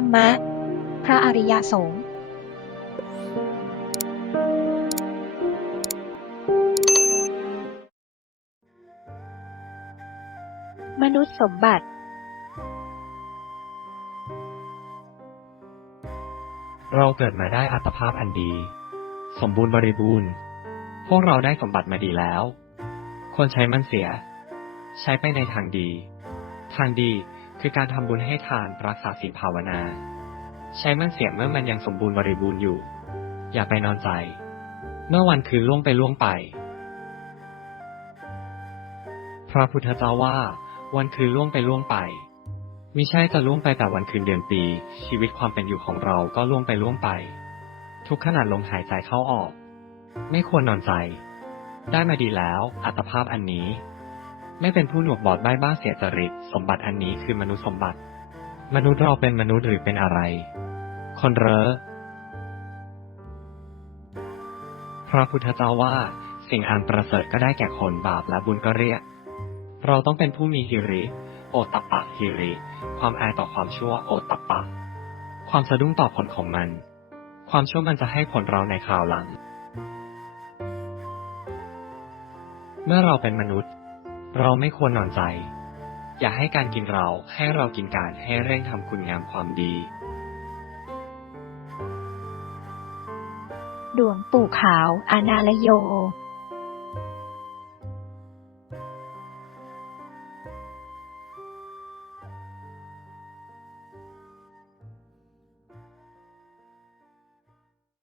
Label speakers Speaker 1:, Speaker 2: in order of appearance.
Speaker 1: ธรรมะ พระอริยสงฆ์มนุษย์สมบัติ
Speaker 2: เราเกิดมาได้อัตภาพอันดี สมบูรณ์บริบูรณ์ พวกเราได้สมบัติมาดีแล้ว ควรใช้มันเสีย ใช้ไปในทางดี ทางดี คือการทำบุญให้ทานรักษาศีลภาวนา ใช้มันเสียเมื่อมันยังสมบูรณ์บริบูรณ์อยู่ อย่าไปนอนใจ เมื่อวันคืนล่วงไปล่วงไป พระพุทธเจ้าว่า วันคืนล่วงไปล่วงไปมิใช่จะล่วงไปแต่วันคืนเดือนปี ชีวิตความเป็นอยู่ของเราก็ล่วงไปล่วงไป ทุกขณะลมหายใจเข้าออก ไม่ควรนอนใจ ได้มาดีแล้ว อัตภาพอันนี้ ไม่เป็นผู้หนวกบอดใบ้บ้าเสียจริต สมบัติอันนี้คือมนุษย์สมบัติ มนุษย์เราเป็นมนุษย์หรือเป็นอะไร คนเรอพระพุทธเจ้าว่า สิ่งอันประเสริฐก็ได้แก่คนบาปและบุญก็เรียก เราต้องเป็นผู้มีฮิริ โอตปะฮิริ ความอายต่อความชั่วโอตตัปปะ ความสะดุ้งต่อผลของมัน ความชั่วมันจะให้ผลเราในคราวหลัง เมื่อเราเป็นมนุษย์ เราไม่ควรนอนใจ อย่าให้การกินเราให้เรากินการให้เร่งทำคุณงามความดี
Speaker 1: ดวงปู่ขาว อานาลโย